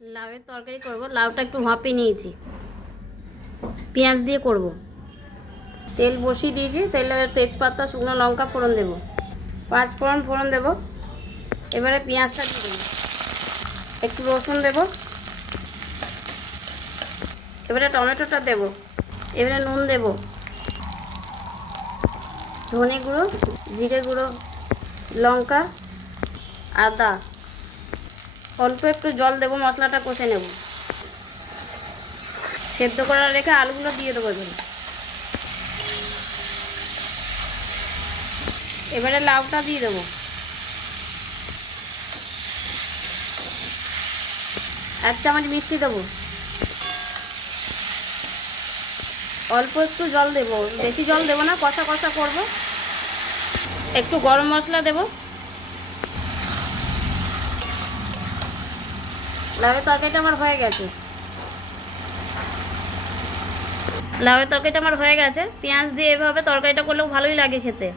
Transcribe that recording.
লাউয়ের তরকারি করব, লাউটা একটু ভাপে নিয়েছি। পেঁয়াজ দিয়ে করব। তেল বসিয়ে দিয়েছি, তেলে তেজপাতা, শুকনো লঙ্কা ফোড়ন দেবো। পাঁচ ফোড়ন ফোড়ন দেবো। এবারে পেঁয়াজটা দিয়ে দেবো। একটু রসুন দেবো। এবারে টমেটোটা দেবো। এবারে নুন দেবো। ধনে গুঁড়ো, জিরে গুঁড়ো, লঙ্কা, আদা। অল্প একটু জল দেবো, মশলাটা কষে নেব। সেদ্ধ করা রেখে আলুগুলো দিয়ে দেবো এবারে। এবারে লাউটা দিয়ে দেবো। এক চামচ মিষ্টি দেবো। অল্প একটু জল দেবো, বেশি জল দেবো না, কষা কষা করব। একটু গরম মশলা দেবো। লাউয়ের তরকারিটা আমার হয়ে গেছে। লাউয়ের তরকারিটা আমার হয়ে গেছে। পেঁয়াজ দিয়ে এভাবে তরকারিটা করলেও ভালোই লাগে খেতে।